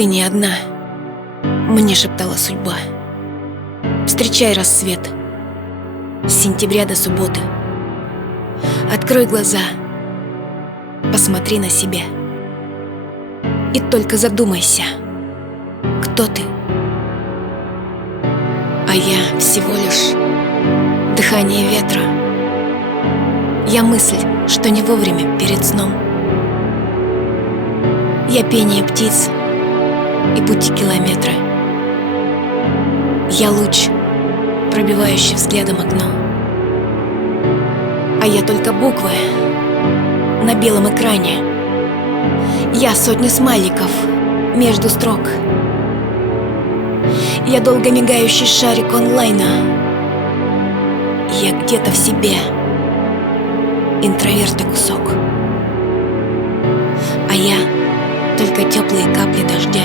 Ты не одна, мне шептала судьба. Встречай рассвет с сентября до субботы. Открой глаза, посмотри на себя и только задумайся, кто ты. А я всего лишь дыхание ветра. Я мысль, что не вовремя перед сном. Я пение птиц и пути километра. Я луч, пробивающий взглядом окно. А я только буквы на белом экране. Я сотни смайликов между строк. Я долго мигающий шарик онлайна. Я где-то в себе интроверт и кусок. А я только теплые капли дождя.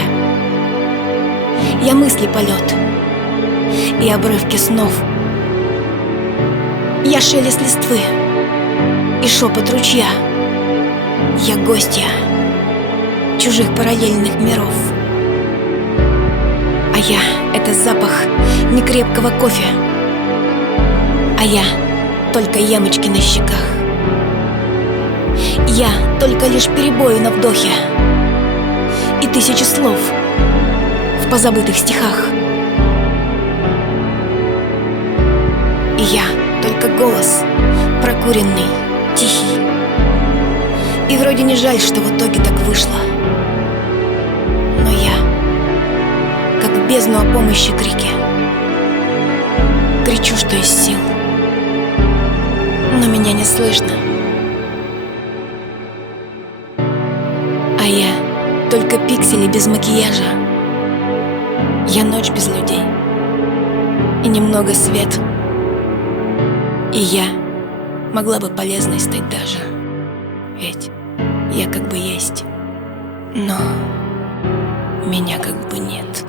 Я мысли полет и обрывки снов. Я шелест листвы и шепот ручья. Я гостья чужих параллельных миров. А я — это запах некрепкого кофе. А я — только ямочки на щеках. Я — только лишь перебои на вдохе и тысячи слов в позабытых стихах. И я — только голос прокуренный, тихий. И вроде не жаль, что в итоге так вышло. Но я, как в бездну о помощи крики, кричу, что из сил, но меня не слышно. А я только пиксели без макияжа. Я ночь без людей и немного свет. И я могла бы полезной стать даже, ведь я как бы есть, но меня как бы нет.